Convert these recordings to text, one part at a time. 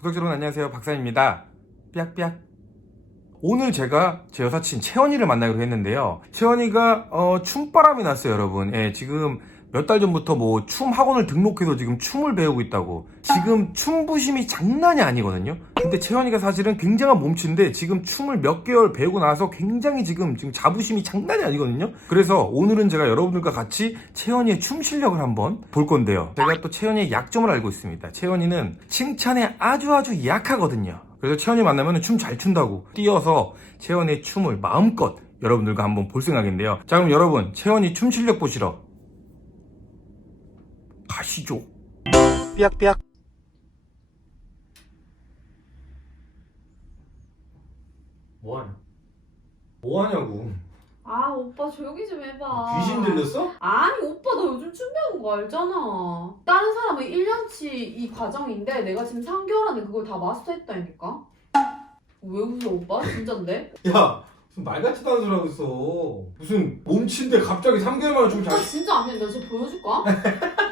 구독자 여러분 안녕하세요. 박사입니다. 삐약삐약. 오늘 제가 제 여사친 채원이를 만나기로 했는데요. 채원이가 어, 춤바람이 났어요 여러분. 예, 지금 몇 달 전부터 뭐 춤 학원을 등록해서 지금 춤을 배우고 있다고. 지금 춤부심이 장난이 아니거든요. 근데 채원이가 사실은 굉장한 몸치인데 지금 춤을 몇 개월 배우고 나서 굉장히 지금 지금 자부심이 장난이 아니거든요. 그래서 오늘은 제가 여러분들과 같이 채원이의 춤 실력을 한번 볼 건데요. 제가 또 채원이의 약점을 알고 있습니다. 채원이는 칭찬에 아주 아주 약하거든요. 그래서 채원이 만나면 춤 잘 춘다고 뛰어서 채원이의 춤을 마음껏 여러분들과 한번 볼 생각인데요. 자 그럼 여러분 채원이 춤 실력 보시러 가시죠. 삐약삐약. 뭐하냐? 뭐하냐고. 아 오빠 조용히 좀 해봐. 귀신 들렸어? 아니 오빠 너 요즘 춤 배우는 거 알잖아. 다른 사람은 1년치 이 과정인데 내가 지금 3개월 안에 그걸 다 마스터했다니까? 왜 웃어 오빠? 진짠데? 야 무슨 말 같지도 않은 소리 하고 있어. 무슨 몸친데 갑자기 3개월 만에 춤 오빠 진짜 안 믿네 나 진짜 보여줄까? 왜,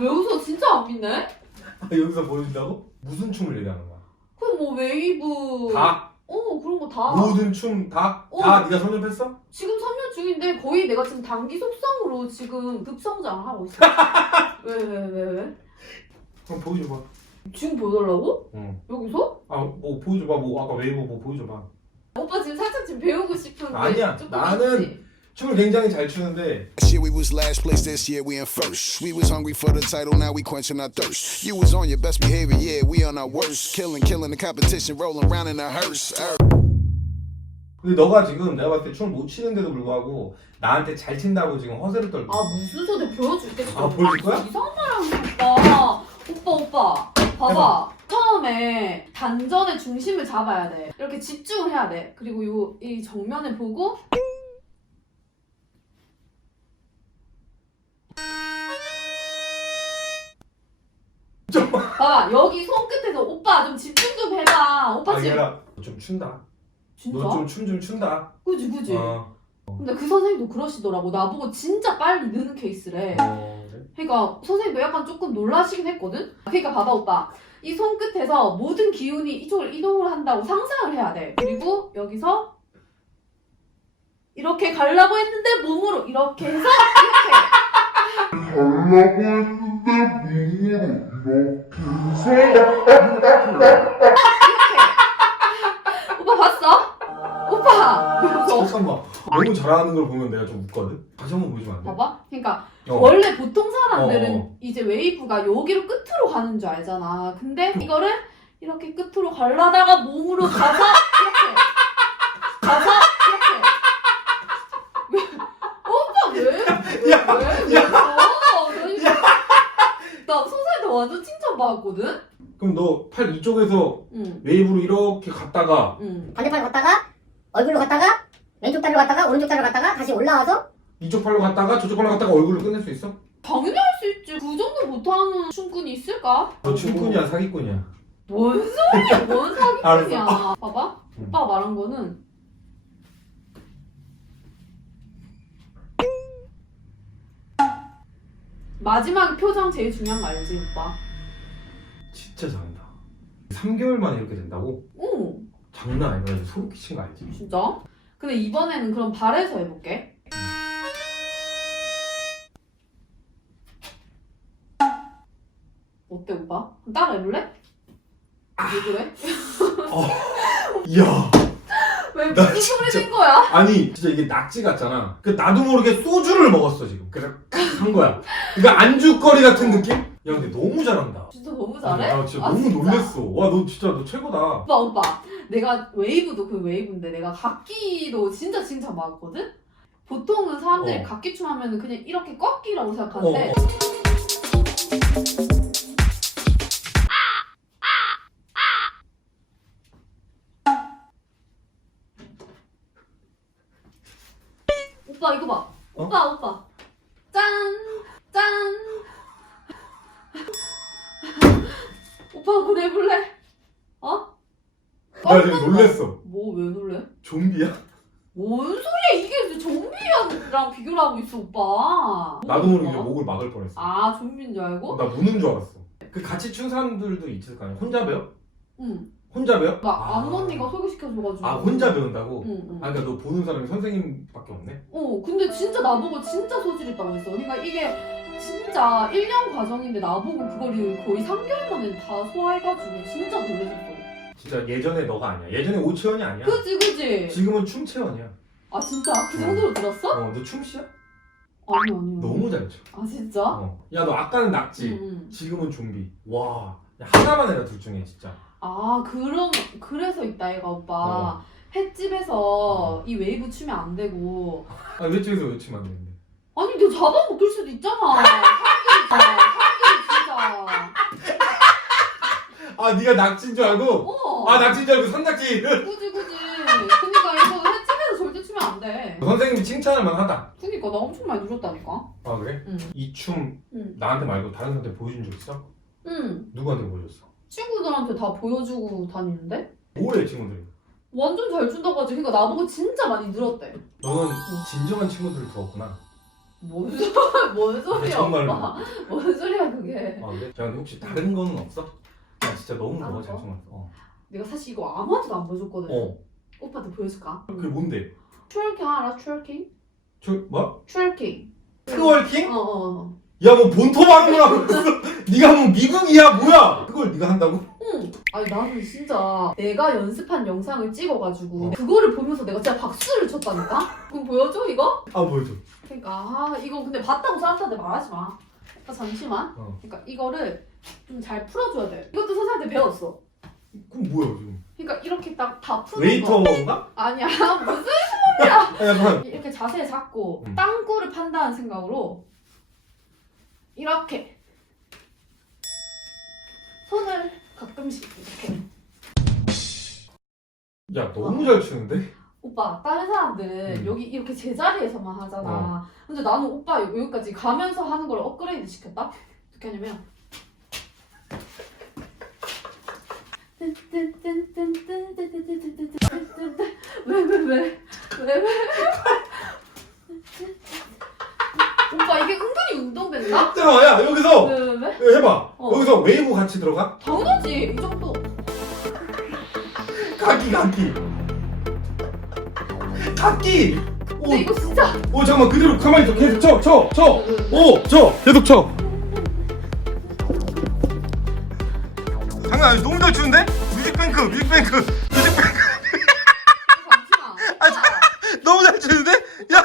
왜 웃어? 진짜 안 믿네? 여기서 보여준다고? 무슨 춤을 얘기하는 거야? 그럼 뭐 웨이브 다? 어 그런 거 다 모든 춤 다? 어. 다 네가 선접했어? 지금 3년 중인데 거의 내가 지금 단기 속성으로 지금 급성장 하고 있어 왜 왜 왜 왜? 그럼 보여줘봐 지금 보여달라고? 응. 여기서? 아 뭐 보여줘봐 뭐 아까 웨이브 뭐 보여줘봐 오빠 지금 살짝 지금 배우고 싶은 게 아니야, 조금 나는 있지? 춤을 굉장히 잘 추는데 year we was last place, this year we in first. We was hungry for the title, now we quenching our thirst. You was on your best behavior, yeah, we on our worst. Killing, killing the competition, rolling around in a hearse. Er- 근데 너가 지금 내가 봤을 때 춤을 못 추는데도 불구하고 나한테 잘 친다고 지금 허세를 떨고 아 무슨 소리 보여줄게 아, 보여줄 거야? 이상한 말 하는 오빠 오빠 오빠 봐봐 처음에 단전의 중심을 잡아야 돼 이렇게 집중을 해야 돼 그리고 요 이 정면을 보고 봐봐 여기 손끝에서 오빠 좀 집중 좀 해봐 오빠 지금 아니라 좀 춘다 진짜? 너 좀 춤 좀 춘다 그지 그지 어. 근데 그 선생님도 그러시더라고 나보고 진짜 빨리 느는 케이스래 어, 그래? 그러니까 선생님도 약간 조금 놀라시긴 했거든. 그러니까 봐봐 오빠. 이 손끝에서 모든 기운이 이쪽을 이동을 한다고 상상을 해야 돼. 그리고 여기서 이렇게 가려고 했는데 몸으로 이렇게 해서 이렇게. 오빠 봤어? 오빠 왜 웃어? 잠깐만 너무 잘하는 걸 보면 내가 좀 웃거든 다시 한번 보여주면 안 돼? 봐봐. 그러니까 어. 원래 보통 사람들은 어, 어. 이제 웨이브가 여기로 끝으로 가는 줄 알잖아. 근데 이거를 이렇게 끝으로 가려다가 몸으로 가서 이렇게 가서 이렇게 왜 오빠 왜? 야, 왜? 왜? 야, 나 선생님한테 완전 칭찬받았거든? 그럼 너 팔 이쪽에서 응, 웨이브로 이렇게 갔다가 응. 반대팔 갔다가 얼굴로 갔다가 왼쪽 다리로 갔다가 오른쪽 다리로 갔다가 다시 올라와서 이쪽 팔로 갔다가 저쪽 팔로 갔다가 얼굴로 끝낼 수 있어? 당연히 할 수 있지. 그 정도 못하는 춤꾼이 있을까? 너 춤꾼이야 사기꾼이야 뭔 소리야? 뭔 사기꾼이야? 알았어. 봐봐. 응. 오빠가 말한 거는 마지막 표정 제일 중요한 거 알지, 오빠? 진짜 잘한다 3개월 만에 이렇게 된다고? 오, 장난 아니야 나 소름 끼친 거 알지? 진짜? 근데 이번에는 그럼 발에서 해볼게. 어때, 오빠? 따라 해볼래? 왜 그래? 이야 왜 나 무슨 소리 진짜- 낸 거야? 아니 진짜 이게 낙지 같잖아 그 나도 모르게 소주를 먹었어 지금 그래서 한 거야 그러니까 안주거리 같은 느낌? 야 근데 너무 잘한다 진짜 너무 잘해? 나 진짜 아, 너무 진짜? 놀랬어 와 너 진짜 너 최고다 오빠 오빠 내가 웨이브도 그 웨이브인데 내가 각기도 진짜 칭찬 받았거든? 보통은 사람들이 어. 각기춤 하면 그냥 이렇게 꺾기라고 생각하는데 어. 오빠 이거 봐 어? 오빠 오빠 짠! 짠! 오빠 그거 내볼래? 어? 나 지금 놀랬어 뭐 왜 놀래? 좀비야? 뭔 소리야 이게 좀비랑 비교를 하고 있어 오빠 나도 모르게? 목을 막을 뻔했어 아 좀비인 줄 알고? 나 무는 줄 알았어 그 같이 춘 사람들도 있을 거 아니야 혼자 배워? 응. 혼자 배워? 나 아는 언니가 소개시켜줘가지고. 아 혼자 배운다고? 응, 응. 아 그러니까 너 보는 사람이 선생님밖에 없네? 어, 근데 진짜 나보고 진짜 소질 있다고 했어. 그러니까 이게 진짜 1년 과정인데 나보고 그거를 거의 3개월 만에 다 소화해가지고 진짜 놀라셨어. 진짜 예전에 너가 아니야 예전에 오채원이 아니야 그지, 그지? 지금은 춤채원이야 아, 진짜? 그 정도로 들었어? 어너 춤씨야? 아니, 아니. 너무 잘 춰. 아, 진짜? 어. 야너 아까는 낙지 응, 응. 지금은 좀비 와 야, 하나만 해라 둘 중에 진짜 아, 그런, 그래서 있다, 얘가 오빠. 어. 횟집에서 이 웨이브 추면 안 되고. 아 외쪽에서 외치면 안 되는데 아니, 너 잡아먹을 수도 있잖아. 진짜. 사람들이 진짜. 아 네가 낙지인 줄 알고? 어. 아 낙지인 줄 알고 산낙지 그지, 그지. 그니까 이거 횟집에서 절대 추면 안 돼. 선생님이 칭찬할 만하다 그니까 나 엄청 많이 늘었다니까. 아 그래? 응. 이춤 응. 나한테 말고 다른 사람한테 보여준 적 있어? 응. 누구한테 보여줬어? 친구들한테 다 보여주고 다니는데? 뭐래 친구들이 완전 잘 준다고 하지. 그니까 나보고 진짜 많이 늘었대. 너는 진정한 친구들을 두었구나 뭔, 소, 뭔 소리야, 정말로. 오빠. 뭔 소리야, 그게. 아 그래? 야 근데 혹시 다른 거는 없어? 야 진짜 너무 다른 거? 춰놨어 어. 내가 사실 이거 아무한테도 안 보여줬거든. 어 오빠한테 보여줄까? 그게 뭔데? 트월킹 알아? 트월킹? 저 뭐? 트월킹. 트월킹? 어, 어. 야 뭐 본토 있어 네가 뭐 미국이야 뭐야 그걸 네가 한다고? 응. 아니 나는 진짜 내가 연습한 영상을 찍어가지고 그거를 보면서 내가 진짜 박수를 쳤다니까? 그럼 보여줘 이거? 아 보여줘 그러니까 아 이거 근데 봤다고 사람들한테 말하지 마. 오빠 잠시만. 어. 그러니까 이거를 좀 잘 풀어줘야 돼. 이것도 선생님한테 배웠어. 그럼 뭐야 지금? 그러니까 이렇게 딱 다 푸는 거. 웨이터인가? 아니야 무슨 아, 약간 이렇게 자세 잡고 음. 땅굴을 판다는 생각으로 이렇게. 손을 가끔씩 이렇게. 야 너무 잘 추는데? 오빠 다른 사람들은 음. 여기 이렇게 제자리에서만 하잖아. 근데 나는 오빠 여기- 여기까지 가면서 하는 걸 업그레이드 시켰다? 어떻게 하냐면. 왜왜왜왜왜왜 오빠 이게 은 근히 운동된다? 잠깐만 야 여기서! 왜 왜 왜? 이거 해봐. 어. 여기서 웨이브 같이 들어가? 당연하지 이 정도. 각기 각기. 각기! 오, 근데 이거 진짜. 오 잠깐만 그대로 가만히 있어. 계속 쳐쳐쳐오쳐. 계속 쳐. 장난 아니 너무 잘 추는데? 뮤직뱅크 뮤직뱅크. 뮤직뱅크. 잠시만 아, 자- 너무 잘 추는데? 야